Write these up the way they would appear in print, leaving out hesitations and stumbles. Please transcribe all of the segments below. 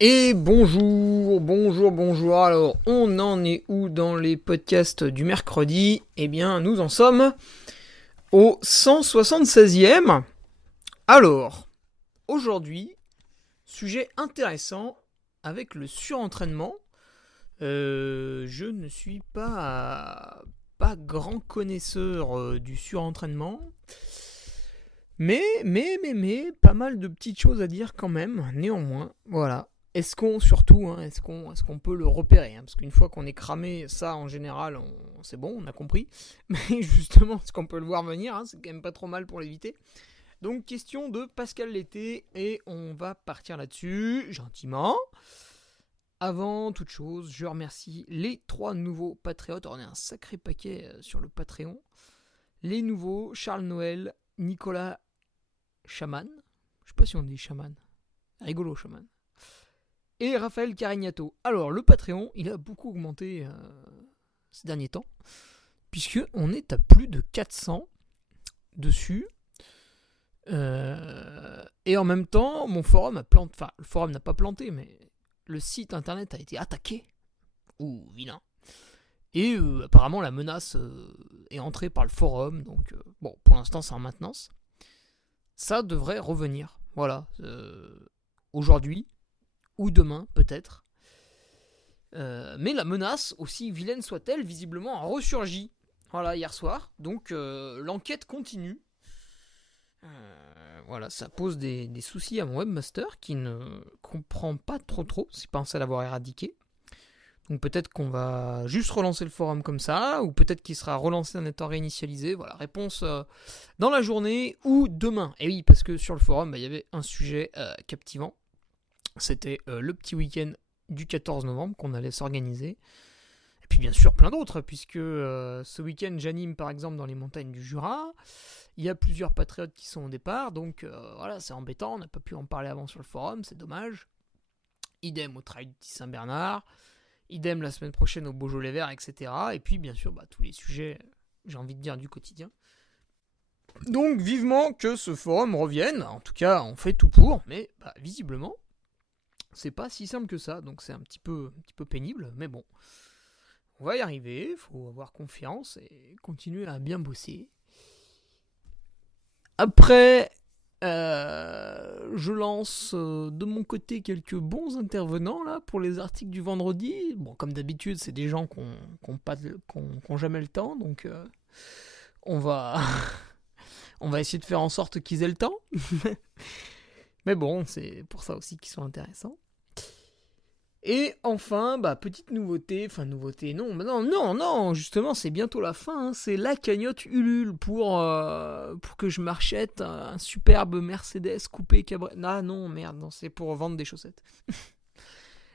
Et bonjour. Alors, on en est où dans les podcasts du mercredi? Eh bien, nous en sommes au 176e. Alors, aujourd'hui, sujet intéressant avec le surentraînement. Je ne suis pas grand connaisseur du surentraînement. Mais, pas mal de petites choses à dire quand même, néanmoins, voilà. Est-ce qu'on peut le repérer, hein, parce qu'une fois qu'on est cramé, ça en général, c'est bon, on a compris. Mais justement, est-ce qu'on peut le voir venir, hein, c'est quand même pas trop mal pour l'éviter. Donc question de Pascal Lété, et on va partir là-dessus, gentiment. Avant toute chose, je remercie les 3 nouveaux patriotes. On est un sacré paquet sur le Patreon. Les nouveaux, Charles Noël, Nicolas Chaman. Je sais pas si on dit Chaman. Rigolo, Chaman. Et Raphaël Carignato. Alors, le Patreon, il a beaucoup augmenté ces derniers temps, puisque on est à plus de 400 dessus. Et en même temps, mon forum a planté. Enfin, le forum n'a pas planté, mais le site internet a été attaqué. Ouh, vilain. Et apparemment, la menace est entrée par le forum. Donc, bon, pour l'instant, c'est en maintenance. Ça devrait revenir. Voilà. Aujourd'hui, ou demain, peut-être. Mais la menace, aussi vilaine soit-elle, visiblement a ressurgi. Voilà, hier soir. Donc, l'enquête continue. Voilà, ça pose des soucis à mon webmaster qui ne comprend pas trop. C'est pensé l'avoir éradiqué. Donc peut-être qu'on va juste relancer le forum comme ça, ou peut-être qu'il sera relancé en étant réinitialisé. Voilà, réponse dans la journée ou demain. Et oui, parce que sur le forum, il y avait un sujet captivant. C'était le petit week-end du 14 novembre qu'on allait s'organiser. Et puis bien sûr plein d'autres, puisque ce week-end j'anime par exemple dans les montagnes du Jura. Il y a plusieurs patriotes qui sont au départ, donc voilà, c'est embêtant, on n'a pas pu en parler avant sur le forum, c'est dommage. Idem au Trail du Petit Saint-Bernard, idem la semaine prochaine au Beaujolais Vert, etc. Et puis bien sûr tous les sujets, j'ai envie de dire, du quotidien. Donc vivement que ce forum revienne, en tout cas on fait tout pour, mais visiblement c'est pas si simple que ça, donc c'est un petit peu pénible, mais bon. On va y arriver, il faut avoir confiance et continuer à bien bosser. Après, je lance de mon côté quelques bons intervenants là pour les articles du vendredi. Bon, comme d'habitude, c'est des gens qui n'ont jamais le temps, donc on va on va essayer de faire en sorte qu'ils aient le temps. Mais bon, c'est pour ça aussi qu'ils sont intéressants. Et enfin, petite nouveauté, non, justement, c'est bientôt la fin, hein, c'est la cagnotte Ulule pour que je m'achète un superbe Mercedes coupé cabriolet. Ah non, merde, non, c'est pour vendre des chaussettes.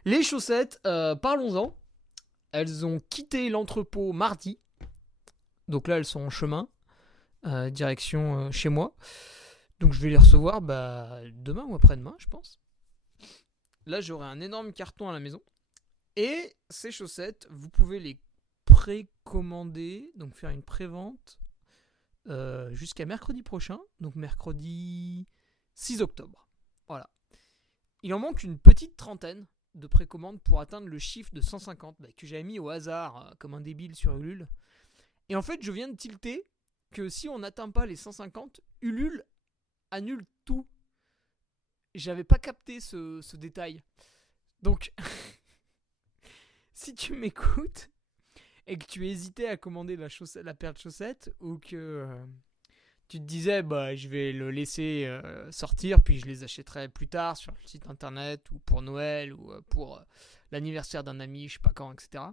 Les chaussettes, parlons-en. Elles ont quitté l'entrepôt mardi, donc là elles sont en chemin, direction chez moi. Donc je vais les recevoir demain ou après-demain, je pense. Là j'aurai un énorme carton à la maison. Et ces chaussettes, vous pouvez les précommander, donc faire une prévente jusqu'à mercredi prochain, donc mercredi 6 octobre. Voilà. Il en manque une petite trentaine de précommandes pour atteindre le chiffre de 150 que j'avais mis au hasard comme un débile sur Ulule. Et en fait, je viens de tilter que si on n'atteint pas les 150, Ulule annule tout. J'avais pas capté ce détail. Donc, si tu m'écoutes et que tu hésitais à commander la paire de chaussettes, ou que tu te disais je vais le laisser sortir puis je les achèterai plus tard sur le site internet ou pour Noël ou pour l'anniversaire d'un ami, je sais pas quand, etc.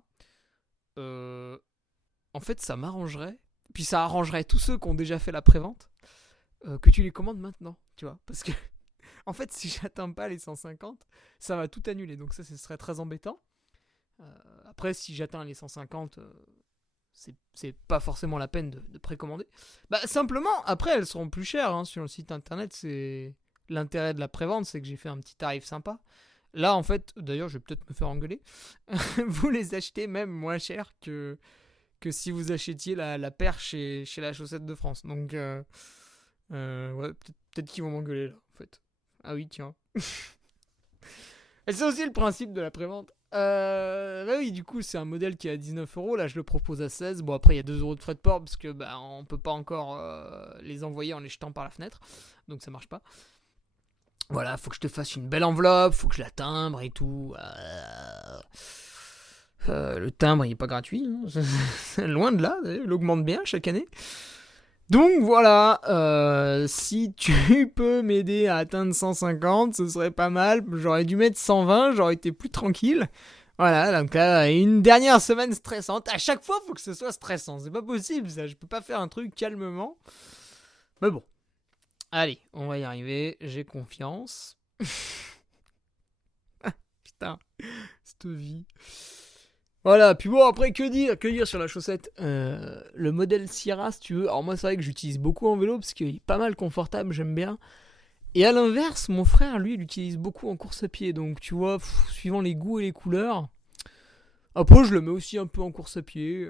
En fait, ça m'arrangerait, puis ça arrangerait tous ceux qui ont déjà fait la prévente, que tu les commandes maintenant, tu vois, parce que en fait, si j'atteins pas les 150, ça va tout annuler, donc ça, ce serait très embêtant. Après, si j'atteins les 150, c'est pas forcément la peine de précommander. Simplement, après, elles seront plus chères hein, sur le site internet. C'est l'intérêt de la prévente, c'est que j'ai fait un petit tarif sympa. Là, en fait, d'ailleurs, je vais peut-être me faire engueuler. Vous les achetez même moins cher que si vous achetiez la paire chez la Chaussette de France. Donc, ouais, peut-être qu'ils vont m'engueuler là, en fait. Ah oui, tiens. Et c'est aussi le principe de la prévente. Bah oui, du coup, c'est un modèle qui est à 19€. Là, je le propose à 16. Bon, après, il y a 2€ de frais de port parce que on peut pas encore les envoyer en les jetant par la fenêtre. Donc, ça marche pas. Voilà, faut que je te fasse une belle enveloppe, faut que je la timbre et tout. Le timbre, il est pas gratuit. Hein. Loin de là, il augmente bien chaque année. Donc voilà, si tu peux m'aider à atteindre 150, ce serait pas mal. J'aurais dû mettre 120, j'aurais été plus tranquille. Voilà, donc là, une dernière semaine stressante. À chaque fois, il faut que ce soit stressant. C'est pas possible, ça. Je peux pas faire un truc calmement. Mais bon. Allez, on va y arriver. J'ai confiance. Putain, cette vie. Voilà, puis bon, après, que dire sur la chaussette le modèle Sierra, si tu veux. Alors, moi, c'est vrai que j'utilise beaucoup en vélo parce qu'il est pas mal confortable, j'aime bien. Et à l'inverse, mon frère, lui, il l'utilise beaucoup en course à pied. Donc, tu vois, suivant les goûts et les couleurs. Après, je le mets aussi un peu en course à pied.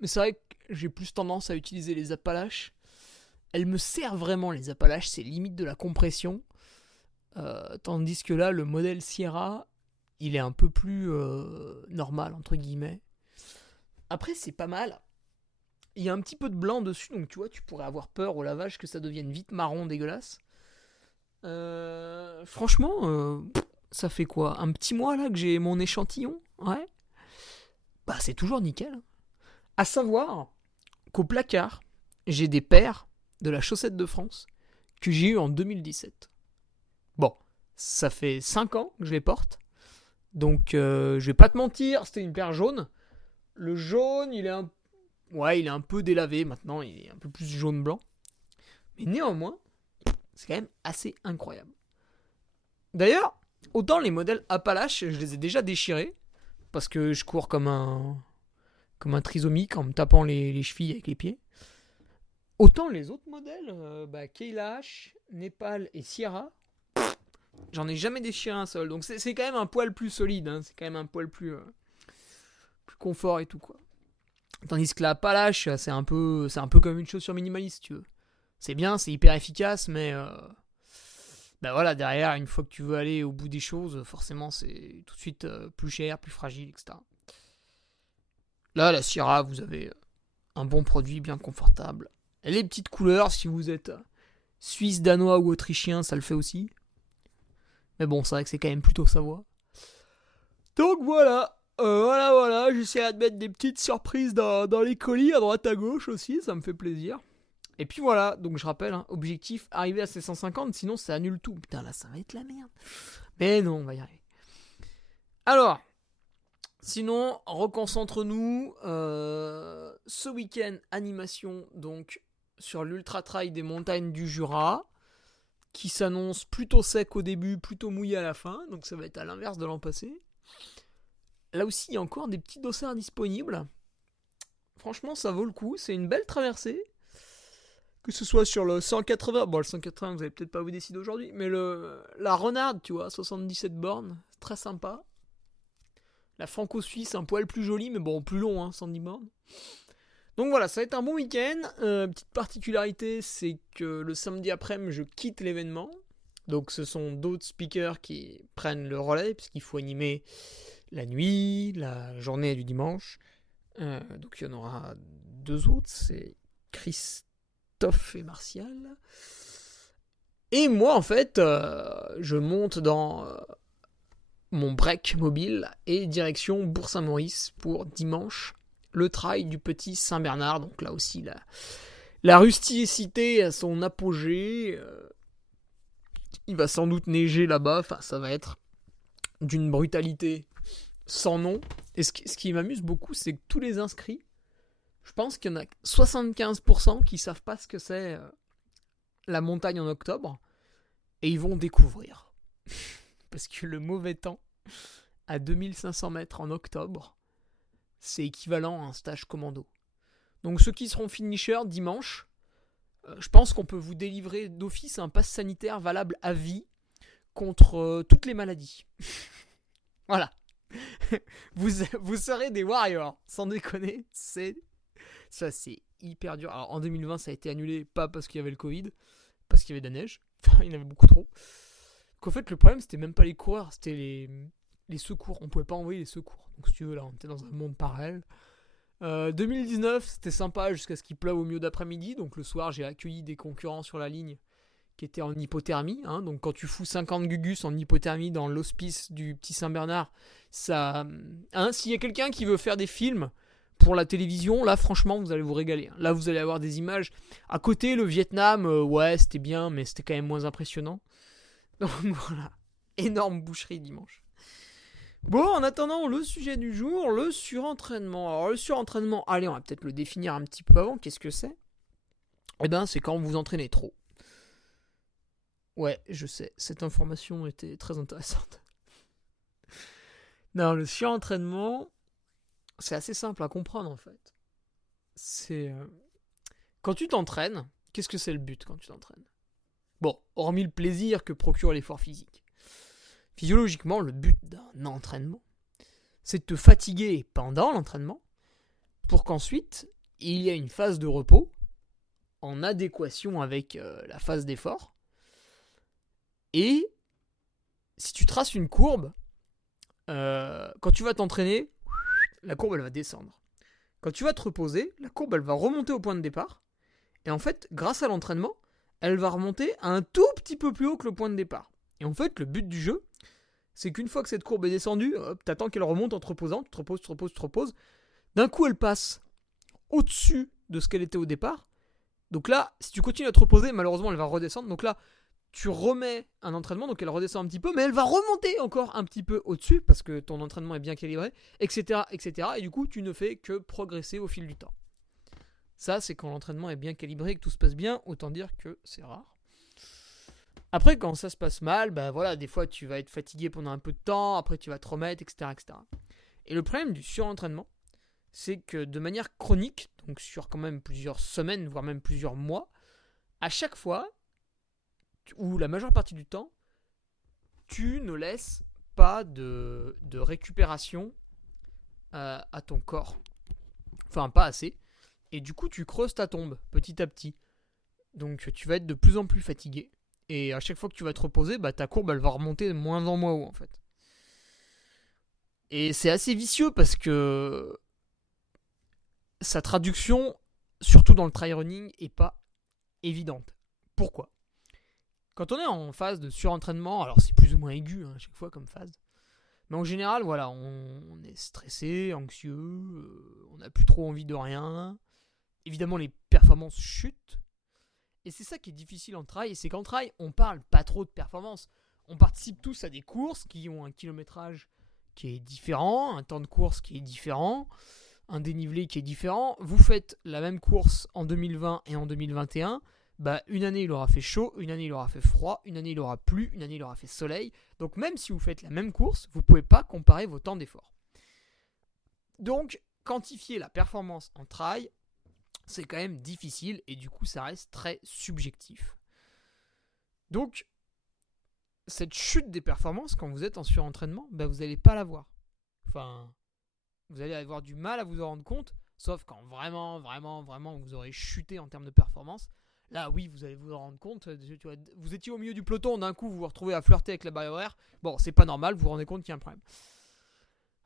Mais c'est vrai que j'ai plus tendance à utiliser les Appalaches. Elles me servent vraiment, les Appalaches, c'est limite de la compression. Tandis que là, le modèle Sierra, il est un peu plus normal, entre guillemets. Après, c'est pas mal. Il y a un petit peu de blanc dessus, donc tu vois, tu pourrais avoir peur au lavage que ça devienne vite marron dégueulasse. Franchement, ça fait quoi? Un petit mois là que j'ai mon échantillon? Ouais. Bah, c'est toujours nickel. À savoir qu'au placard, j'ai des paires de la chaussette de France que j'ai eu en 2017. Bon, ça fait 5 ans que je les porte. Donc, je vais pas te mentir, c'était une paire jaune. Le jaune, il est un peu délavé maintenant, il est un peu plus jaune-blanc. Mais néanmoins, c'est quand même assez incroyable. D'ailleurs, autant les modèles Appalache, je les ai déjà déchirés, parce que je cours comme un trisomique en me tapant les chevilles avec les pieds. Autant les autres modèles, Kailash, Nepal et Sierra, j'en ai jamais déchiré un seul. Donc c'est quand même un poil plus solide, hein. C'est quand même un poil plus confort et tout, quoi. Tandis que la Appalache, c'est un peu comme une chaussure minimaliste, tu veux. C'est bien, c'est hyper efficace, mais voilà, derrière, une fois que tu veux aller au bout des choses, forcément, c'est tout de suite plus cher, plus fragile, etc. Là, la Sierra, vous avez un bon produit bien confortable. Et les petites couleurs, si vous êtes suisse, danois ou autrichien, ça le fait aussi. Mais bon, c'est vrai que c'est quand même plutôt Savoie. Donc voilà. Voilà, j'essaierai de mettre des petites surprises dans les colis à droite à gauche aussi, ça me fait plaisir. Et puis voilà, donc je rappelle, hein, objectif, arriver à ces 150, sinon ça annule tout. Putain, là ça va être la merde. Mais non, on va y arriver. Alors, sinon, reconcentre-nous. Ce week-end, animation, donc, sur l'Ultra Trail des montagnes du Jura, qui s'annonce plutôt sec au début, plutôt mouillé à la fin, donc ça va être à l'inverse de l'an passé. Là aussi, il y a encore des petits dossards disponibles. Franchement, ça vaut le coup. C'est une belle traversée. Que ce soit sur le 180. Bon, le 180, vous allez peut-être pas vous décider aujourd'hui. Mais la Renarde, tu vois, 77 bornes. C'est très sympa. La Franco-Suisse, un poil plus jolie, mais bon, plus long, 110 bornes. Donc voilà, ça va être un bon week-end. Petite particularité, c'est que le samedi après-midi, je quitte l'événement. Donc ce sont d'autres speakers qui prennent le relais, puisqu'il faut animer la nuit, la journée du dimanche. Donc il y en aura 2 autres, c'est Christophe et Martial. Et moi en fait, je monte dans mon break mobile et direction Bourg-Saint-Maurice pour dimanche, le trail du petit Saint-Bernard. Donc là aussi, la rusticité à son apogée. Il va sans doute neiger là-bas, enfin ça va être d'une brutalité sans nom. Et ce qui m'amuse beaucoup, c'est que tous les inscrits, je pense qu'il y en a 75% qui savent pas ce que c'est la montagne en octobre. Et ils vont découvrir. Parce que le mauvais temps, à 2500 mètres en octobre, c'est équivalent à un stage commando. Donc ceux qui seront finishers dimanche, je pense qu'on peut vous délivrer d'office un pass sanitaire valable à vie contre toutes les maladies. Voilà. vous serez des warriors, sans déconner. C'est hyper dur. Alors en 2020, ça a été annulé, pas parce qu'il y avait le Covid, parce qu'il y avait de la neige. Enfin, il y en avait beaucoup trop. qu'en fait, le problème, c'était même pas les coureurs, c'était les secours. On pouvait pas envoyer les secours. Donc, si tu veux, là, on était dans un monde parallèle. 2019, c'était sympa jusqu'à ce qu'il pleuve au milieu d'après-midi. Donc, le soir, j'ai accueilli des concurrents sur la ligne qui étaient en hypothermie. Donc, quand tu fous 50 gugus en hypothermie dans l'hospice du petit Saint-Bernard, ça. S'il y a quelqu'un qui veut faire des films pour la télévision, là, franchement, vous allez vous régaler. Là, vous allez avoir des images. À côté, le Vietnam, ouais, c'était bien, mais c'était quand même moins impressionnant. Donc, voilà. Énorme boucherie dimanche. Bon, en attendant, le sujet du jour, le surentraînement. Alors, le surentraînement, allez, on va peut-être le définir un petit peu avant. Qu'est-ce que c'est ? Eh ben, c'est quand vous entraînez trop. Ouais, je sais, cette information était très intéressante. Non, le surentraînement, c'est assez simple à comprendre en fait. C'est. Quand tu t'entraînes, qu'est-ce que c'est le but quand tu t'entraînes ? Bon, hormis le plaisir que procure l'effort physique. Physiologiquement, le but d'un entraînement, c'est de te fatiguer pendant l'entraînement pour qu'ensuite, il y ait une phase de repos en adéquation avec la phase d'effort. Et si tu traces une courbe, quand tu vas t'entraîner, la courbe elle va descendre. Quand tu vas te reposer, la courbe elle va remonter au point de départ. Et en fait, grâce à l'entraînement, elle va remonter un tout petit peu plus haut que le point de départ. Et en fait, le but du jeu, c'est qu'une fois que cette courbe est descendue, t'attends qu'elle remonte en te reposant, tu te reposes. D'un coup, elle passe au-dessus de ce qu'elle était au départ. Donc là, si tu continues à te reposer, malheureusement, elle va redescendre. Donc là, tu remets un entraînement, donc elle redescend un petit peu, mais elle va remonter encore un petit peu au-dessus, parce que ton entraînement est bien calibré, etc., etc. Et du coup, tu ne fais que progresser au fil du temps. Ça, c'est quand l'entraînement est bien calibré et que tout se passe bien, autant dire que c'est rare. Après, quand ça se passe mal, bah voilà, des fois tu vas être fatigué pendant un peu de temps, après tu vas te remettre, etc., etc. Et le problème du surentraînement, c'est que de manière chronique, donc sur quand même plusieurs semaines, voire même plusieurs mois, à chaque fois, ou la majeure partie du temps, tu ne laisses pas de récupération à ton corps. Enfin, pas assez. Et du coup, tu creuses ta tombe petit à petit. Donc, tu vas être de plus en plus fatigué. Et à chaque fois que tu vas te reposer, bah, ta courbe, elle va remonter de moins en moins haut, en fait. Et c'est assez vicieux parce que sa traduction, surtout dans le try running, est pas évidente. Pourquoi ? Quand on est en phase de surentraînement, alors c'est plus ou moins aigu à chaque fois comme phase, mais en général, voilà, on est stressé, anxieux, on n'a plus trop envie de rien. Évidemment, les performances chutent. Et c'est ça qui est difficile en trail, c'est qu'en trail, on parle pas trop de performance. On participe tous à des courses qui ont un kilométrage qui est différent, un temps de course qui est différent, un dénivelé qui est différent. Vous faites la même course en 2020 et en 2021, bah, une année il aura fait chaud, une année il aura fait froid, une année il aura plu, une année il aura fait soleil. Donc même si vous faites la même course, vous ne pouvez pas comparer vos temps d'effort. Donc quantifier la performance en trail, c'est quand même difficile et du coup ça reste très subjectif. Donc cette chute des performances quand vous êtes en surentraînement, bah, vous n'allez pas la voir. Enfin, vous allez avoir du mal à vous en rendre compte, sauf quand vraiment vous aurez chuté en termes de performance. Là, oui, vous allez vous en rendre compte. Vous étiez au milieu du peloton, d'un coup, vous vous retrouvez à flirter avec la barrière horaire. Bon, c'est pas normal, vous vous rendez compte qu'il y a un problème.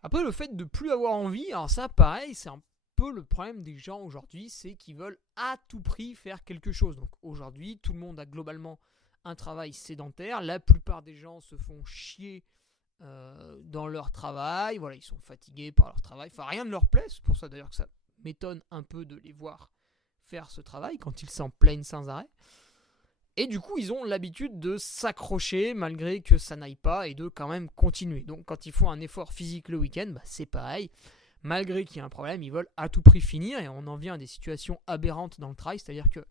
Après, le fait de plus avoir envie, alors ça, pareil, c'est un peu le problème des gens aujourd'hui, c'est qu'ils veulent à tout prix faire quelque chose. Donc aujourd'hui, tout le monde a globalement un travail sédentaire. La plupart des gens se font chier dans leur travail. Voilà, ils sont fatigués par leur travail. Enfin, rien ne leur plaît. C'est pour ça d'ailleurs que ça m'étonne un peu de les voir faire ce travail quand ils s'en plaignent sans arrêt. Et du coup, ils ont l'habitude de s'accrocher malgré que ça n'aille pas et de quand même continuer. Donc quand ils font un effort physique le week-end, bah, c'est pareil. Malgré qu'il y ait un problème, ils veulent à tout prix finir et on en vient à des situations aberrantes dans le trail. C'est-à-dire que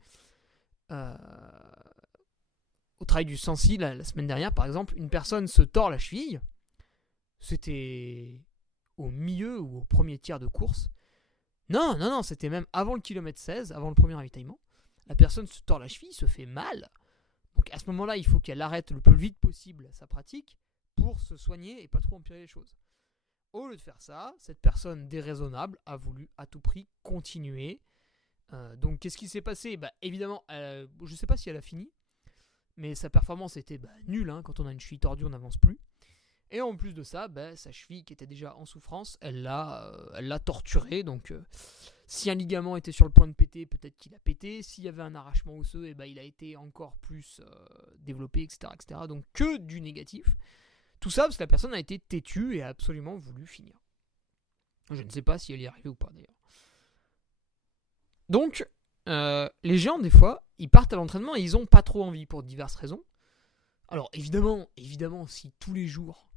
au trail du Sancy, la semaine dernière, par exemple, une personne se tord la cheville. C'était au milieu ou au premier tiers de course. Non, c'était même avant le kilomètre 16, avant le premier ravitaillement. La personne se tord la cheville, se fait mal. Donc à ce moment-là, il faut qu'elle arrête le plus vite possible sa pratique pour se soigner et pas trop empirer les choses. Au lieu de faire ça, cette personne déraisonnable a voulu à tout prix continuer. Donc qu'est-ce qui s'est passé ? Bah, évidemment, je ne sais pas si elle a fini, mais sa performance était nulle. Quand on a une cheville tordue, on n'avance plus. Et en plus de ça, sa cheville qui était déjà en souffrance, elle l'a torturé. Donc si un ligament était sur le point de péter, peut-être qu'il a pété. S'il y avait un arrachement osseux, il a été encore plus développé, etc., etc. Donc que du négatif. Tout ça parce que la personne a été têtue et a absolument voulu finir. Je ne sais pas si elle y est arrivée ou pas d'ailleurs. Donc, les gens, des fois, ils partent à l'entraînement et ils n'ont pas trop envie pour diverses raisons. Alors, évidemment, si tous les jours,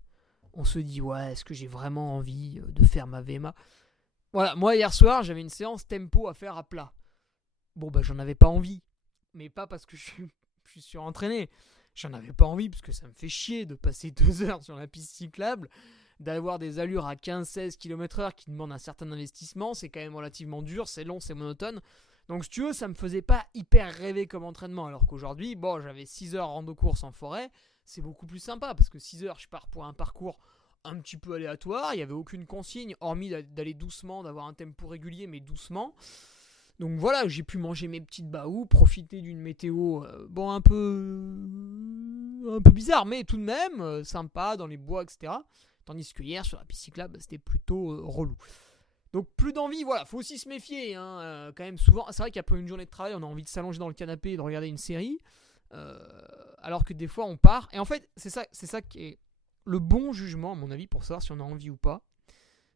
on se dit, ouais, est-ce que j'ai vraiment envie de faire ma VMA ? Voilà, moi, hier soir, j'avais une séance tempo à faire à plat. Bon, j'en avais pas envie. Mais pas parce que je suis surentraîné. J'en avais pas envie parce que ça me fait chier de passer 2 heures sur la piste cyclable, d'avoir des allures à 15-16 km/h qui demandent un certain investissement. C'est quand même relativement dur, c'est long, c'est monotone. Donc si tu veux, ça me faisait pas hyper rêver comme entraînement. Alors qu'aujourd'hui, j'avais 6 heures rando-course en forêt. C'est beaucoup plus sympa parce que 6 heures, je pars pour un parcours un petit peu aléatoire. Il n'y avait aucune consigne, hormis d'aller doucement, d'avoir un tempo régulier, mais doucement. Donc voilà, j'ai pu manger mes petites baous, profiter d'une météo un peu bizarre, mais tout de même sympa dans les bois, etc. Tandis que hier, sur la piste cyclable, c'était plutôt relou. Donc plus d'envie, voilà, faut aussi se méfier, quand même souvent. C'est vrai qu'après une journée de travail, on a envie de s'allonger dans le canapé et de regarder une série, alors que des fois on part. Et en fait, c'est ça qui est le bon jugement, à mon avis, pour savoir si on a envie ou pas.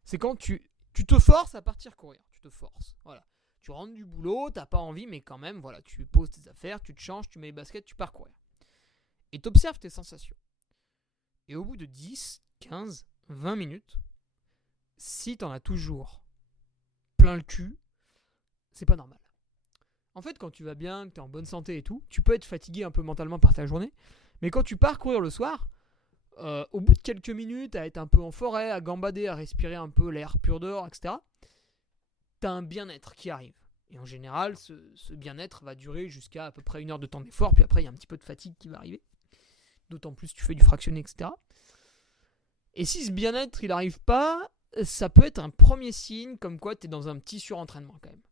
C'est quand tu te forces à partir courir, tu te forces, voilà. Tu rentres du boulot, t'as pas envie, mais quand même, voilà, tu poses tes affaires, tu te changes, tu mets les baskets, tu pars courir. Et t'observes tes sensations. Et au bout de 10, 15, 20 minutes, si t'en as toujours plein le cul, c'est pas normal. En fait, quand tu vas bien, que t'es en bonne santé et tout, tu peux être fatigué un peu mentalement par ta journée, mais quand tu pars courir le soir, au bout de quelques minutes, à être un peu en forêt, à gambader, à respirer un peu l'air pur dehors, etc., t'as un bien-être qui arrive. Et en général, ce bien-être va durer jusqu'à à peu près 1 heure de temps d'effort, puis après, il y a un petit peu de fatigue qui va arriver. D'autant plus tu fais du fractionné, etc. Et si ce bien-être, il n'arrive pas, ça peut être un premier signe comme quoi tu es dans un petit surentraînement quand même.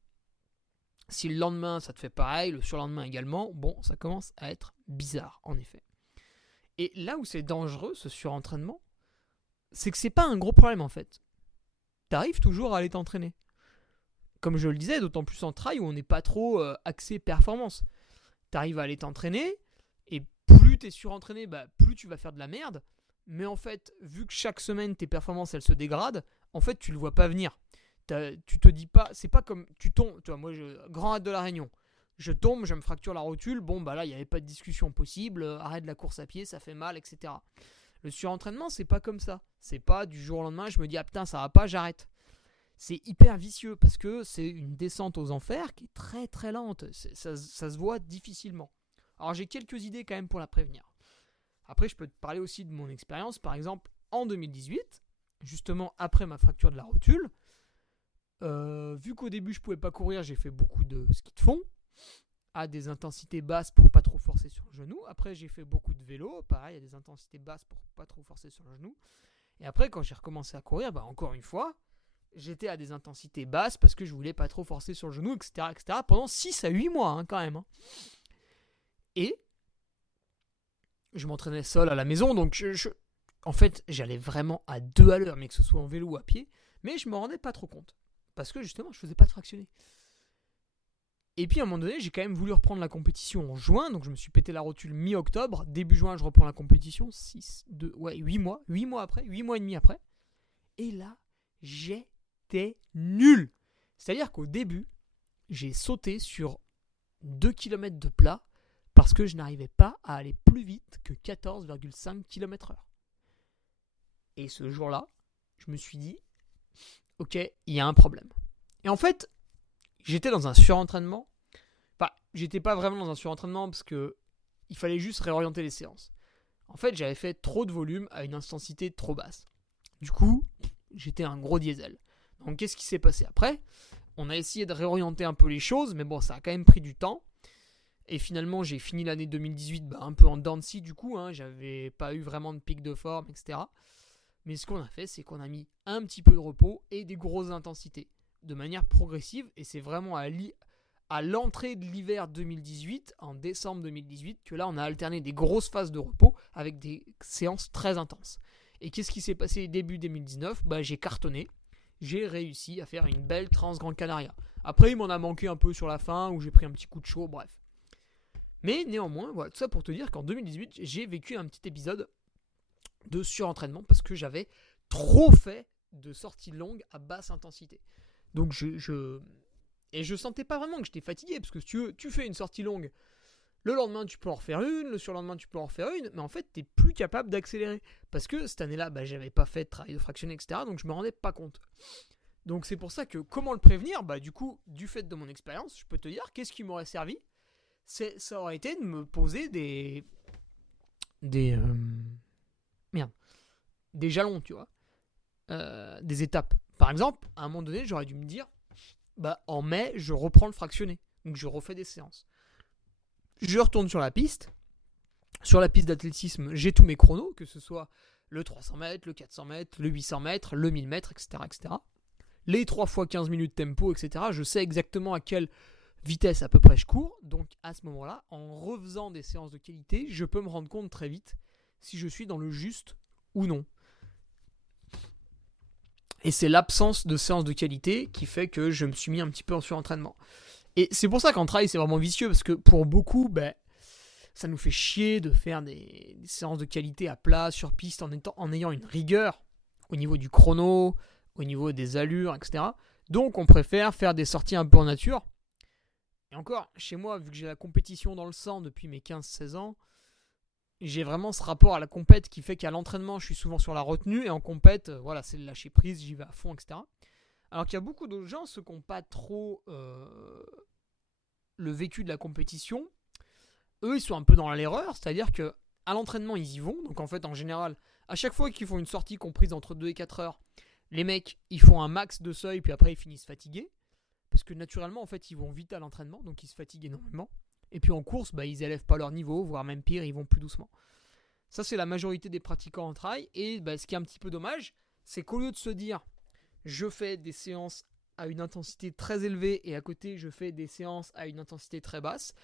Si le lendemain, ça te fait pareil, le surlendemain également, ça commence à être bizarre, en effet. Et là où c'est dangereux, ce surentraînement, c'est que c'est pas un gros problème, en fait. T'arrives toujours à aller t'entraîner. Comme je le disais, d'autant plus en trail où on n'est pas trop axé performance. T'arrives à aller t'entraîner, et plus t'es surentraîné, plus tu vas faire de la merde. Mais en fait, vu que chaque semaine tes performances elles se dégradent, en fait tu le vois pas venir. Tu te dis pas, c'est pas comme tu tombes. Tu vois, moi, grand raid de la Réunion, je tombe, je me fracture la rotule. Là il n'y avait pas de discussion possible. Arrête de la course à pied, ça fait mal, etc. Le surentraînement c'est pas comme ça. C'est pas du jour au lendemain je me dis ah putain ça va pas, j'arrête. C'est hyper vicieux parce que c'est une descente aux enfers qui est très très lente. Ça se voit difficilement. Alors j'ai quelques idées quand même pour la prévenir. Après, je peux te parler aussi de mon expérience. Par exemple, en 2018, justement après ma fracture de la rotule, vu qu'au début je pouvais pas courir, j'ai fait beaucoup de ski de fond à des intensités basses pour pas trop forcer sur le genou. Après, j'ai fait beaucoup de vélo, pareil, à des intensités basses pour pas trop forcer sur le genou. Et après, quand j'ai recommencé à courir, encore une fois, j'étais à des intensités basses parce que je voulais pas trop forcer sur le genou, etc., etc. pendant 6 à 8 mois quand même. Et je m'entraînais seul à la maison, donc en fait, j'allais vraiment à 2 à l'heure, mais que ce soit en vélo ou à pied, mais je me rendais pas trop compte, parce que justement, je faisais pas de fractionné. Et puis à un moment donné, j'ai quand même voulu reprendre la compétition en juin, donc je me suis pété la rotule mi-octobre, début juin, je reprends la compétition, 8 mois après, 8 mois et demi après, et là, j'étais nul. C'est-à-dire qu'au début, j'ai sauté sur 2 km de plat, parce que je n'arrivais pas à aller plus vite que 14,5 km/h. Et ce jour-là, je me suis dit, ok, il y a un problème. Et en fait, j'étais dans un surentraînement. Enfin, j'étais pas vraiment dans un surentraînement parce que il fallait juste réorienter les séances. En fait, j'avais fait trop de volume à une intensité trop basse. Du coup, j'étais un gros diesel. Donc, qu'est-ce qui s'est passé après ? On a essayé de réorienter un peu les choses, mais ça a quand même pris du temps. Et finalement, j'ai fini l'année 2018 un peu en dents de scie du coup. J'avais pas eu vraiment de pic de forme, etc. Mais ce qu'on a fait, c'est qu'on a mis un petit peu de repos et des grosses intensités de manière progressive. Et c'est vraiment à l'entrée de l'hiver 2018, en décembre 2018, que là on a alterné des grosses phases de repos avec des séances très intenses. Et qu'est-ce qui s'est passé début 2019 ? J'ai cartonné, j'ai réussi à faire une belle Trans-Gran Canaria. Après il m'en a manqué un peu sur la fin, où j'ai pris un petit coup de chaud, bref. Mais néanmoins, voilà, tout ça pour te dire qu'en 2018, j'ai vécu un petit épisode de surentraînement parce que j'avais trop fait de sorties longues à basse intensité. Donc et je sentais pas vraiment que j'étais fatigué, parce que si tu fais une sortie longue, le lendemain tu peux en refaire une, le surlendemain tu peux en refaire une, mais en fait t'es plus capable d'accélérer. Parce que cette année-là, j'avais pas fait de travail de fractionné, etc. Donc je me rendais pas compte. Donc c'est pour ça que comment le prévenir ? Du coup, du fait de mon expérience, je peux te dire qu'est-ce qui m'aurait servi ? Ça aurait été de me poser des jalons, tu vois, des étapes. Par exemple, à un moment donné, j'aurais dû me dire, en mai, je reprends le fractionné, donc je refais des séances. Je retourne sur la piste. Sur la piste d'athlétisme, j'ai tous mes chronos, que ce soit le 300 mètres, le 400 mètres, le 800 mètres, le 1000 mètres, etc., etc. Les 3 fois 15 minutes tempo, etc. Je sais exactement à quelle vitesse à peu près je cours. Donc à ce moment-là, en refaisant des séances de qualité, je peux me rendre compte très vite si je suis dans le juste ou non. Et c'est l'absence de séances de qualité qui fait que je me suis mis un petit peu en surentraînement. Et c'est pour ça qu'en trail, c'est vraiment vicieux, parce que pour beaucoup, ça nous fait chier de faire des séances de qualité à plat, sur piste, en ayant une rigueur au niveau du chrono, au niveau des allures, etc. Donc on préfère faire des sorties un peu en nature. Et encore, chez moi, vu que j'ai la compétition dans le sang depuis mes 15-16 ans, j'ai vraiment ce rapport à la compète qui fait qu'à l'entraînement, je suis souvent sur la retenue, et en compète, c'est le lâcher prise, j'y vais à fond, etc. Alors qu'il y a beaucoup d'autres gens, ceux qui n'ont pas trop le vécu de la compétition, eux, ils sont un peu dans l'erreur, c'est-à-dire que à l'entraînement, ils y vont. Donc en fait, en général, à chaque fois qu'ils font une sortie comprise entre 2 et 4 heures, les mecs, ils font un max de seuil, puis après, ils finissent fatigués. Parce que naturellement, en fait, ils vont vite à l'entraînement, donc ils se fatiguent énormément. Et puis en course, ils élèvent pas leur niveau, voire même pire, ils vont plus doucement. Ça, c'est la majorité des pratiquants en trail. Et ce qui est un petit peu dommage, c'est qu'au lieu de se dire, je fais des séances à une intensité très élevée et à côté, je fais des séances à une intensité très basse,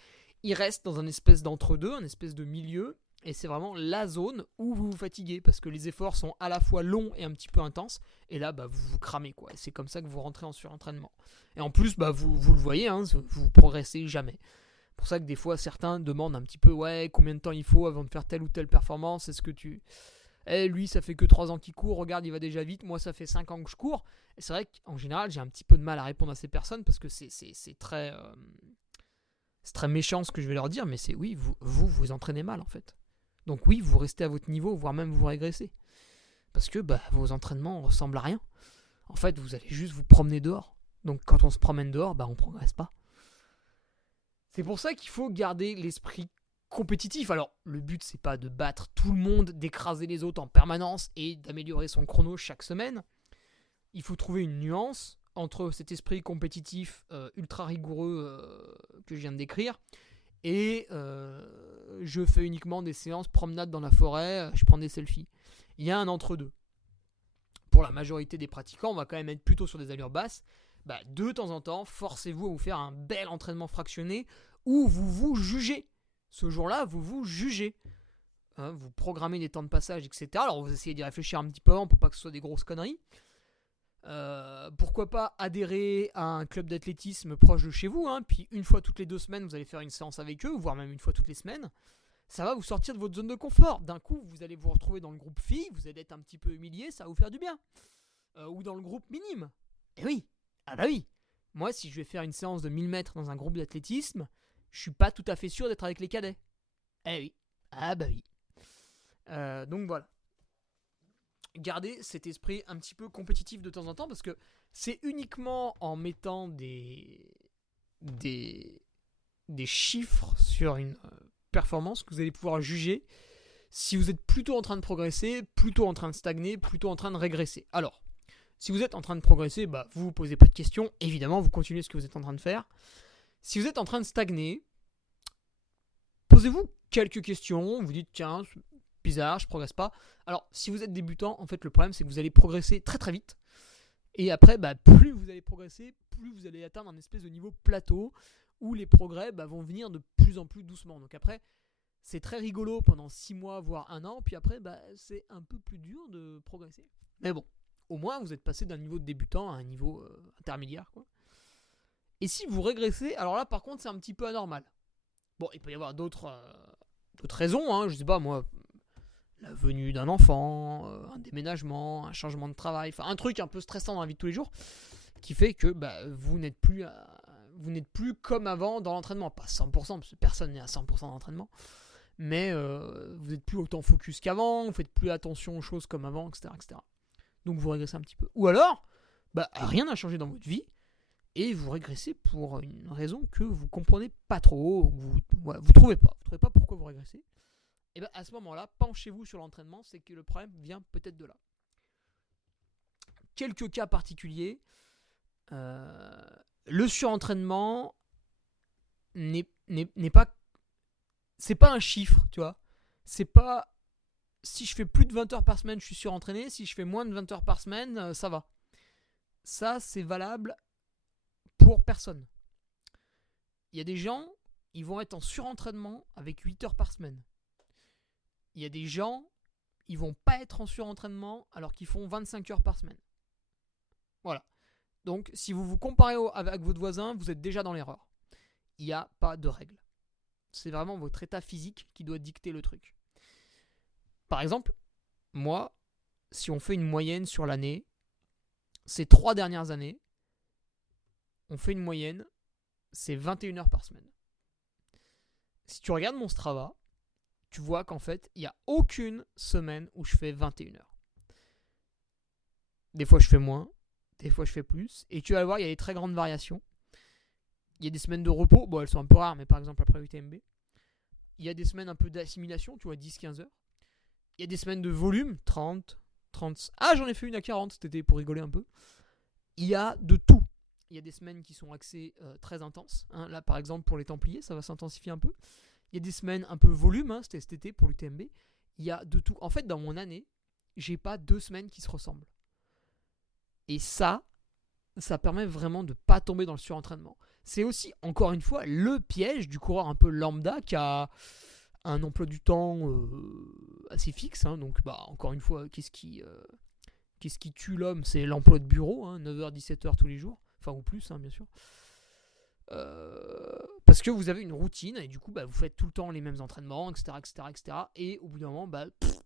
ils restent dans un espèce d'entre-deux, un espèce de milieu. Et c'est vraiment la zone où vous vous fatiguez, parce que les efforts sont à la fois longs et un petit peu intenses. Et là, vous vous cramez, quoi. Et c'est comme ça que vous rentrez en surentraînement. Et en plus, vous le voyez, vous progressez jamais. C'est pour ça que des fois, certains demandent un petit peu, combien de temps il faut avant de faire telle ou telle performance. Est-ce que lui, ça fait que 3 ans qu'il court, regarde, il va déjà vite. Moi, ça fait 5 ans que je cours. Et c'est vrai qu'en général, j'ai un petit peu de mal à répondre à ces personnes, parce que c'est très méchant ce que je vais leur dire, mais c'est oui, vous entraînez mal, en fait. Donc oui, vous restez à votre niveau, voire même vous régressez. Parce que vos entraînements ressemblent à rien. En fait, vous allez juste vous promener dehors. Donc quand on se promène dehors, on progresse pas. C'est pour ça qu'il faut garder l'esprit compétitif. Alors, le but, c'est pas de battre tout le monde, d'écraser les autres en permanence et d'améliorer son chrono chaque semaine. Il faut trouver une nuance entre cet esprit compétitif ultra rigoureux que je viens de décrire et je fais uniquement des séances promenade dans la forêt, je prends des selfies. Il y a un entre-deux. Pour la majorité des pratiquants, on va quand même être plutôt sur des allures basses. De temps en temps, forcez-vous à vous faire un bel entraînement fractionné où vous vous jugez. Ce jour-là, vous vous jugez. Vous programmez des temps de passage, etc. Alors vous essayez d'y réfléchir un petit peu avant pour pas que ce soit des grosses conneries. Pourquoi pas adhérer à un club d'athlétisme proche de chez vous, puis une fois toutes les 2 semaines vous allez faire une séance avec eux, voire même une fois toutes les semaines. Ça va vous sortir de votre zone de confort. D'un coup vous allez vous retrouver dans le groupe filles, vous allez être un petit peu humilié, ça va vous faire du bien. Ou dans le groupe minime. Et oui, oui. Moi, si je vais faire une séance de 1000 mètres dans un groupe d'athlétisme, je suis pas tout à fait sûr d'être avec les cadets. Eh oui, oui. Donc voilà. Garder cet esprit un petit peu compétitif de temps en temps, parce que c'est uniquement en mettant des chiffres sur une performance que vous allez pouvoir juger si vous êtes plutôt en train de progresser, plutôt en train de stagner, plutôt en train de régresser. Alors, si vous êtes en train de progresser, vous vous posez pas de questions, évidemment, vous continuez ce que vous êtes en train de faire. Si vous êtes en train de stagner, posez-vous quelques questions, vous dites tiens, bizarre, je progresse pas. Alors, si vous êtes débutant, en fait, le problème, c'est que vous allez progresser très très vite. Et après, plus vous allez progresser, plus vous allez atteindre un espèce de niveau plateau où les progrès vont venir de plus en plus doucement. Donc après, c'est très rigolo pendant 6 mois, voire 1 an, puis après, c'est un peu plus dur de progresser. Mais bon, au moins, vous êtes passé d'un niveau de débutant à un niveau intermédiaire, quoi. Et si vous régressez, alors là, par contre, c'est un petit peu anormal. Bon, il peut y avoir d'autres raisons, hein, je sais pas, moi, la venue d'un enfant, un déménagement, un changement de travail, enfin, un truc un peu stressant dans la vie de tous les jours, qui fait que vous n'êtes plus comme avant dans l'entraînement. Pas 100%, parce que personne n'est à 100% dans l'entraînement, mais vous n'êtes plus autant focus qu'avant, vous faites plus attention aux choses comme avant, etc. etc. Donc vous régressez un petit peu. Ou alors, rien n'a changé dans votre vie, et vous régressez pour une raison que vous comprenez pas trop, vous trouvez pas pourquoi vous régressez. Et à ce moment-là, penchez-vous sur l'entraînement, c'est que le problème vient peut-être de là. Quelques cas particuliers, le surentraînement n'est pas, c'est pas un chiffre, tu vois. C'est pas si je fais plus de 20 heures par semaine, je suis surentraîné, si je fais moins de 20 heures par semaine, ça va. Ça, c'est valable pour personne. Il y a des gens, ils vont être en surentraînement avec 8 heures par semaine. Il y a des gens, ils vont pas être en surentraînement alors qu'ils font 25 heures par semaine. Voilà. Donc, si vous vous comparez avec votre voisin, vous êtes déjà dans l'erreur. Il n'y a pas de règle. C'est vraiment votre état physique qui doit dicter le truc. Par exemple, moi, si on fait une moyenne sur l'année, ces 3 dernières années, on fait une moyenne, c'est 21 heures par semaine. Si tu regardes mon Strava, tu vois qu'en fait, il n'y a aucune semaine où je fais 21 heures. Des fois, je fais moins, des fois, je fais plus. Et tu vas voir, il y a des très grandes variations. Il y a des semaines de repos, bon, elles sont un peu rares, mais par exemple, après UTMB. Il y a des semaines un peu d'assimilation, tu vois, 10-15 heures. Il y a des semaines de volume, 30. Ah, j'en ai fait une à 40 cet été pour rigoler un peu. Il y a de tout. Il y a des semaines qui sont axées très intenses. Hein. Là, par exemple, pour les Templiers, ça va s'intensifier un peu. Il y a des semaines un peu volume, hein, c'était cet été pour l'UTMB. Il y a de tout. En fait, dans mon année, j'ai pas 2 semaines qui se ressemblent. Et ça permet vraiment de ne pas tomber dans le surentraînement. C'est aussi, encore une fois, le piège du coureur un peu lambda qui a un emploi du temps assez fixe. Hein. Donc, encore une fois, qu'est-ce qui tue l'homme ? C'est l'emploi de bureau, hein, 9h, 17h tous les jours. Enfin, ou plus, hein, bien sûr. Parce que vous avez une routine et du coup, vous faites tout le temps les mêmes entraînements, etc. etc., etc. Et au bout d'un moment,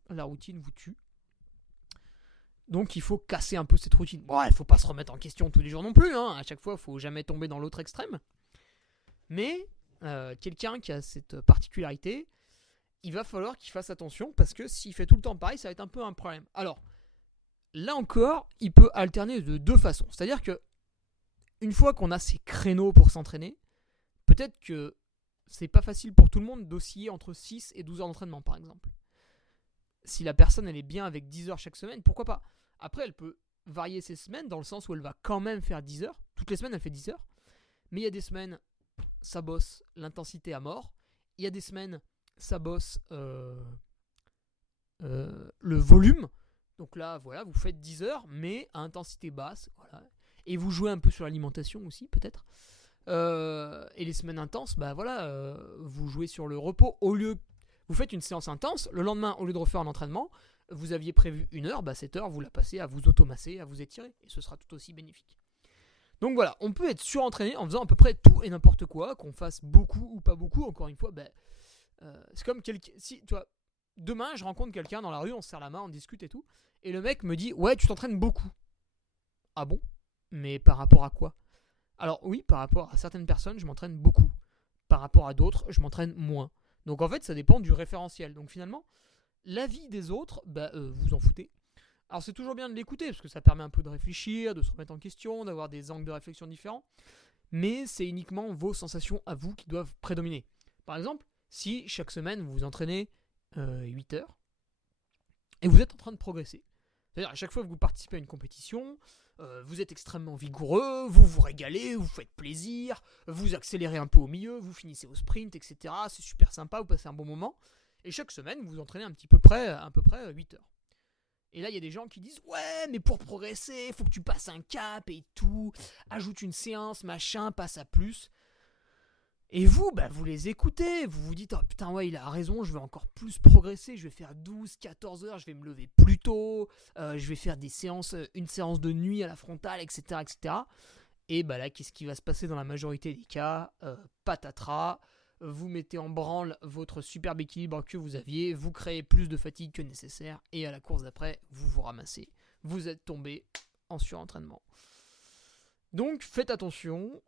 la routine vous tue. Donc il faut casser un peu cette routine. Bon, il ne faut pas se remettre en question tous les jours non plus. Hein. À chaque fois, il ne faut jamais tomber dans l'autre extrême. Mais quelqu'un qui a cette particularité, il va falloir qu'il fasse attention parce que s'il fait tout le temps pareil, ça va être un peu un problème. Alors, là encore, il peut alterner de 2 façons. C'est-à-dire que une fois qu'on a ces créneaux pour s'entraîner, peut-être que c'est pas facile pour tout le monde d'osciller entre 6 et 12 heures d'entraînement, par exemple. Si la personne elle est bien avec 10 heures chaque semaine, pourquoi pas ? Après, elle peut varier ses semaines dans le sens où elle va quand même faire 10 heures. Toutes les semaines, elle fait 10 heures. Mais il y a des semaines, ça bosse l'intensité à mort. Il y a des semaines, ça bosse le volume. Donc là, voilà, vous faites 10 heures, mais à intensité basse. Voilà. Et vous jouez un peu sur l'alimentation aussi, peut-être. Et les semaines intenses, vous jouez sur le repos. Vous faites une séance intense, le lendemain, au lieu de refaire un entraînement, vous aviez prévu 1 heure, cette heure, vous la passez à vous automasser, à vous étirer, et ce sera tout aussi bénéfique. Donc voilà, on peut être surentraîné en faisant à peu près tout et n'importe quoi, qu'on fasse beaucoup ou pas beaucoup. Encore une fois, c'est comme si, tu vois, demain, je rencontre quelqu'un dans la rue, on se serre la main, on discute et tout, et le mec me dit « Ouais, tu t'entraînes beaucoup. » Ah bon ? Mais par rapport à quoi ? Alors oui, par rapport à certaines personnes, je m'entraîne beaucoup. Par rapport à d'autres, je m'entraîne moins. Donc en fait, ça dépend du référentiel. Donc finalement, l'avis des autres, vous en foutez. Alors c'est toujours bien de l'écouter, parce que ça permet un peu de réfléchir, de se remettre en question, d'avoir des angles de réflexion différents. Mais c'est uniquement vos sensations à vous qui doivent prédominer. Par exemple, si chaque semaine vous vous entraînez 8 heures, et vous êtes en train de progresser. C'est-à-dire à chaque fois que vous participez à une compétition, vous êtes extrêmement vigoureux, vous vous régalez, vous faites plaisir, vous accélérez un peu au milieu, vous finissez au sprint, etc. C'est super sympa, vous passez un bon moment. Et chaque semaine, vous vous entraînez à peu près 8 heures. Et là, il y a des gens qui disent « Ouais, mais pour progresser, il faut que tu passes un cap et tout. Ajoute une séance, machin, passe à plus. » Et vous, vous les écoutez, vous vous dites, oh putain, ouais, il a raison, je vais encore plus progresser, je vais faire 12, 14 heures, je vais me lever plus tôt, je vais faire une séance de nuit à la frontale, etc. etc. Et là, qu'est-ce qui va se passer dans la majorité des cas? Patatras, vous mettez en branle votre superbe équilibre que vous aviez, vous créez plus de fatigue que nécessaire, et à la course d'après, vous vous ramassez. Vous êtes tombé en surentraînement. Donc, faites attention.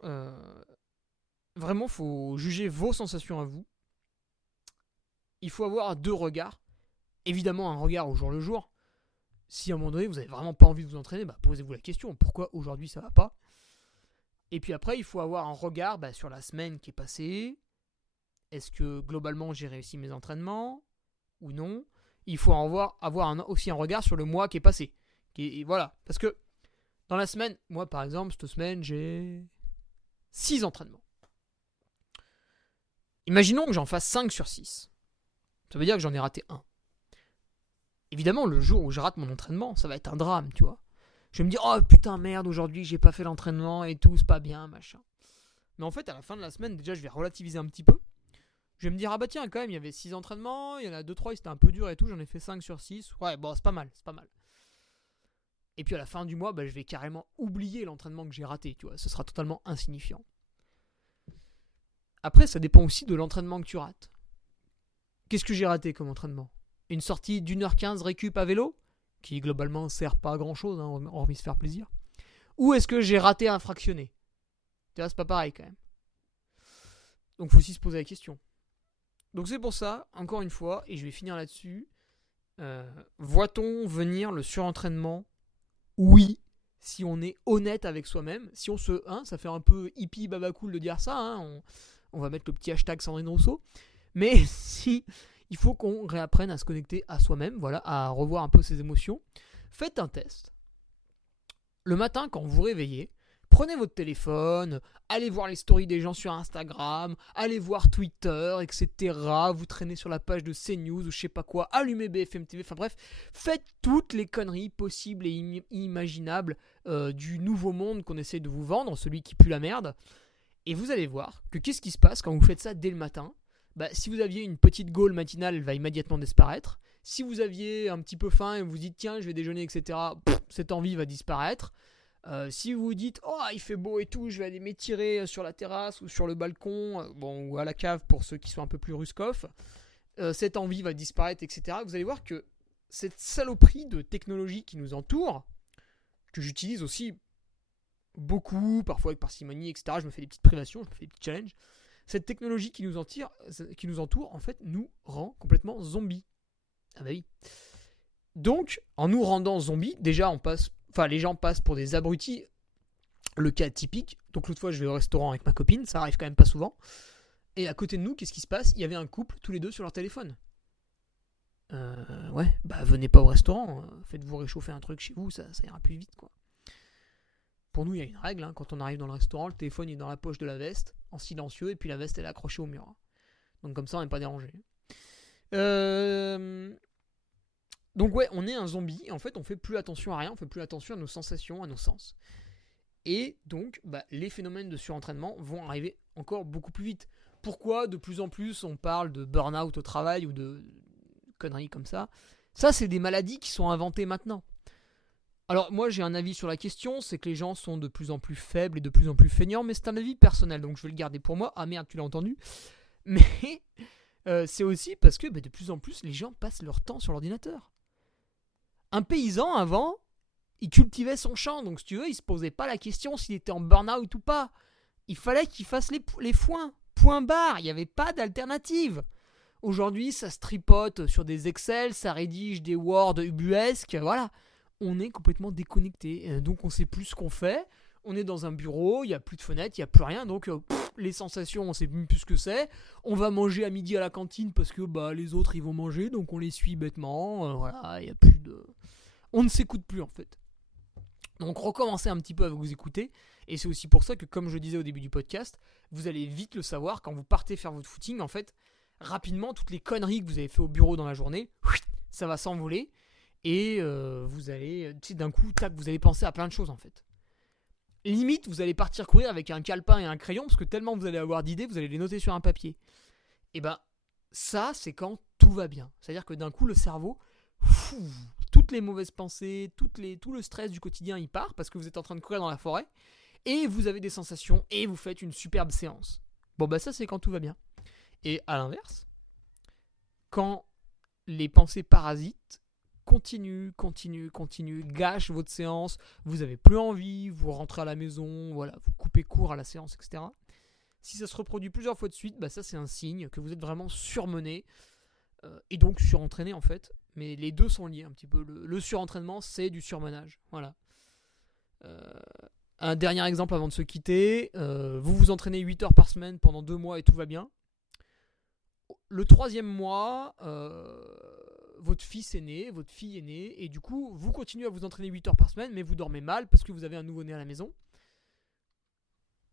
Vraiment, il faut juger vos sensations à vous. Il faut avoir 2 regards. Évidemment, un regard au jour le jour. Si à un moment donné, vous n'avez vraiment pas envie de vous entraîner, posez-vous la question. Pourquoi aujourd'hui ça ne va pas? Et puis après, il faut avoir un regard sur la semaine qui est passée. Est-ce que globalement, j'ai réussi mes entraînements ou non? Il faut avoir aussi un regard sur le mois qui est passé. Et voilà. Parce que dans la semaine, moi par exemple, cette semaine, j'ai 6 entraînements. Imaginons que j'en fasse 5 sur 6. Ça veut dire que j'en ai raté un. Évidemment, le jour où je rate mon entraînement, ça va être un drame, tu vois. Je vais me dire, oh putain, merde, aujourd'hui, j'ai pas fait l'entraînement et tout, c'est pas bien, machin. Mais en fait, à la fin de la semaine, déjà, je vais relativiser un petit peu. Je vais me dire, ah bah tiens, quand même, il y avait 6 entraînements, il y en a 2-3, c'était un peu dur et tout, j'en ai fait 5 sur 6. Ouais, bon, c'est pas mal. Et puis à la fin du mois, je vais carrément oublier l'entraînement que j'ai raté, tu vois. Ce sera totalement insignifiant. Après, ça dépend aussi de l'entraînement que tu rates. Qu'est-ce que j'ai raté comme entraînement? Une sortie d'1h15 récup à vélo, qui globalement sert pas à grand chose, hormis se faire plaisir. Ou est-ce que j'ai raté un fractionné? Tu vois, c'est pas pareil quand même. Donc il faut aussi se poser la question. Donc c'est pour ça, encore une fois, et je vais finir là-dessus, voit-on venir le surentraînement? Oui, si on est honnête avec soi-même. Si on se... ça fait un peu hippie baba cool de dire ça, on va mettre le petit hashtag Sandrine Rousseau. Mais si il faut qu'on réapprenne à se connecter à soi-même, voilà, à revoir un peu ses émotions. Faites un test. Le matin, quand vous vous réveillez, prenez votre téléphone, allez voir les stories des gens sur Instagram, allez voir Twitter, etc. Vous traînez sur la page de CNews ou je sais pas quoi, allumez BFM TV, enfin bref, faites toutes les conneries possibles et inimaginables du nouveau monde qu'on essaie de vous vendre, celui qui pue la merde. Et vous allez voir que qu'est-ce qui se passe quand vous faites ça dès le matin? Si vous aviez une petite gaule matinale, elle va immédiatement disparaître. Si vous aviez un petit peu faim et vous vous dites tiens je vais déjeuner, etc., cette envie va disparaître. Si vous vous dites oh il fait beau et tout, je vais aller m'étirer sur la terrasse ou sur le balcon, ou à la cave pour ceux qui sont un peu plus ruscoff, cette envie va disparaître, etc. Vous allez voir que cette saloperie de technologie qui nous entoure, que j'utilise aussi beaucoup, parfois avec parcimonie, etc. Je me fais des petites privations, je me fais des petits challenges. Cette technologie qui nous entoure, en fait, nous rend complètement zombies. Ah bah oui. Donc, en nous rendant zombies, déjà, les gens passent pour des abrutis. Le cas typique. Donc, l'autre fois, je vais au restaurant avec ma copine. Ça arrive quand même pas souvent. Et à côté de nous, qu'est-ce qui se passe? Il y avait un couple, tous les deux sur leur téléphone. Venez pas au restaurant. Faites-vous réchauffer un truc chez vous, ça ira plus vite, quoi. Pour nous, il y a une règle, quand on arrive dans le restaurant, le téléphone est dans la poche de la veste, en silencieux, et puis la veste elle est accrochée au mur. Donc comme ça, on n'est pas dérangé. Donc ouais, on est un zombie, et en fait, on fait plus attention à rien, on fait plus attention à nos sensations, à nos sens. Et donc, les phénomènes de surentraînement vont arriver encore beaucoup plus vite. Pourquoi de plus en plus on parle de burn-out au travail ou de conneries comme ça? Ça, c'est des maladies qui sont inventées maintenant. Alors moi j'ai un avis sur la question, c'est que les gens sont de plus en plus faibles et de plus en plus feignants, mais c'est un avis personnel, donc je vais le garder pour moi. Ah merde, tu l'as entendu. Mais c'est aussi parce que de plus en plus les gens passent leur temps sur l'ordinateur. Un paysan avant, il cultivait son champ, donc si tu veux, il se posait pas la question s'il était en burn-out ou pas. Il fallait qu'il fasse les foins, point barre, il n'y avait pas d'alternative. Aujourd'hui ça se tripote sur des Excel, ça rédige des Word ubuesques, voilà. On est complètement déconnecté, donc on sait plus ce qu'on fait, on est dans un bureau, il n'y a plus de fenêtre, il n'y a plus rien, donc les sensations on sait plus ce que c'est, on va manger à midi à la cantine parce que les autres ils vont manger, donc on les suit bêtement, voilà, il y a plus de... On ne s'écoute plus en fait. Donc recommencez un petit peu à vous écouter, et c'est aussi pour ça que comme je disais au début du podcast, vous allez vite le savoir, quand vous partez faire votre footing, en fait, rapidement, toutes les conneries que vous avez fait au bureau dans la journée, ça va s'envoler, et vous allez, d'un coup, vous allez penser à plein de choses en fait. Limite, vous allez partir courir avec un calepin et un crayon, parce que tellement vous allez avoir d'idées, vous allez les noter sur un papier. Et ben, ça, c'est quand tout va bien. C'est-à-dire que d'un coup, le cerveau, toutes les mauvaises pensées, tout le stress du quotidien, il part, parce que vous êtes en train de courir dans la forêt, et vous avez des sensations, et vous faites une superbe séance. Bon, bah ça, c'est quand tout va bien. Et à l'inverse, quand les pensées parasites continuent, gâchent votre séance, vous avez plus envie, vous rentrez à la maison, voilà, vous coupez court à la séance, etc. Si ça se reproduit plusieurs fois de suite, bah ça c'est un signe que vous êtes vraiment surmené et donc surentraîné en fait. Mais les deux sont liés un petit peu. Le surentraînement, c'est du surmenage. Voilà. Un dernier exemple avant de se quitter. Vous vous entraînez 8 heures par semaine pendant 2 mois et tout va bien. Le 3e mois, votre fils est né, votre fille est née, et du coup, vous continuez à vous entraîner 8 heures par semaine, mais vous dormez mal parce que vous avez un nouveau-né à la maison.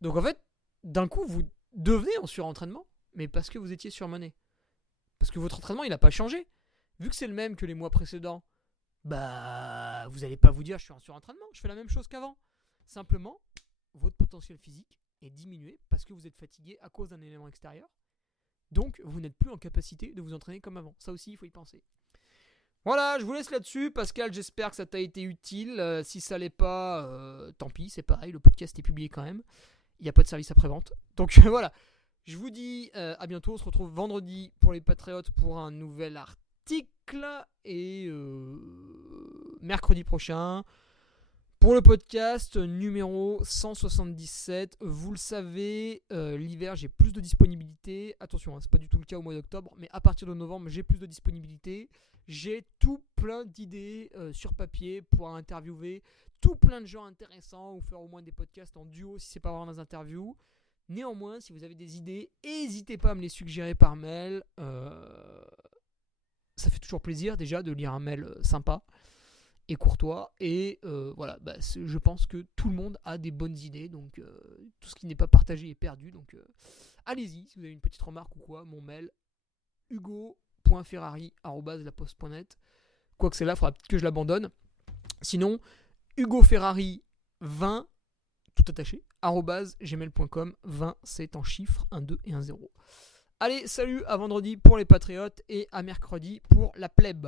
Donc en fait, d'un coup, vous devenez en surentraînement, mais parce que vous étiez surmené. Parce que votre entraînement, il n'a pas changé. Vu que c'est le même que les mois précédents, bah, vous n'allez pas vous dire je suis en surentraînement, je fais la même chose qu'avant. Simplement, votre potentiel physique est diminué parce que vous êtes fatigué à cause d'un élément extérieur. Donc, vous n'êtes plus en capacité de vous entraîner comme avant. Ça aussi, il faut y penser. Voilà, je vous laisse là-dessus. Pascal, j'espère que ça t'a été utile. Si ça l'est pas, tant pis, c'est pareil. Le podcast est publié quand même. Il n'y a pas de service après-vente. Donc voilà, je vous dis à bientôt. On se retrouve vendredi pour les Patriotes pour un nouvel article. Et mercredi prochain pour le podcast numéro 177. Vous le savez, l'hiver, j'ai plus de disponibilité. Attention, c'est pas du tout le cas au mois d'octobre. Mais à partir de novembre, j'ai plus de disponibilité. J'ai tout plein d'idées sur papier pour interviewer tout plein de gens intéressants ou faire au moins des podcasts en duo si c'est pas vraiment des interviews. Néanmoins, si vous avez des idées, n'hésitez pas à me les suggérer par mail. Ça fait toujours plaisir déjà de lire un mail sympa et courtois. Et voilà, bah, je pense que tout le monde a des bonnes idées. Donc tout ce qui n'est pas partagé est perdu. Donc allez-y, si vous avez une petite remarque ou quoi, mon mail hugo.ferrari@laposte.net. Quoique c'est là, il faudra peut-être que je l'abandonne. Sinon, hugoferrari20, tout attaché, @gmail.com. 20, c'est en chiffres, 1, 2 et 1, 0. Allez, salut, à vendredi pour les Patriotes et à mercredi pour la plèbe.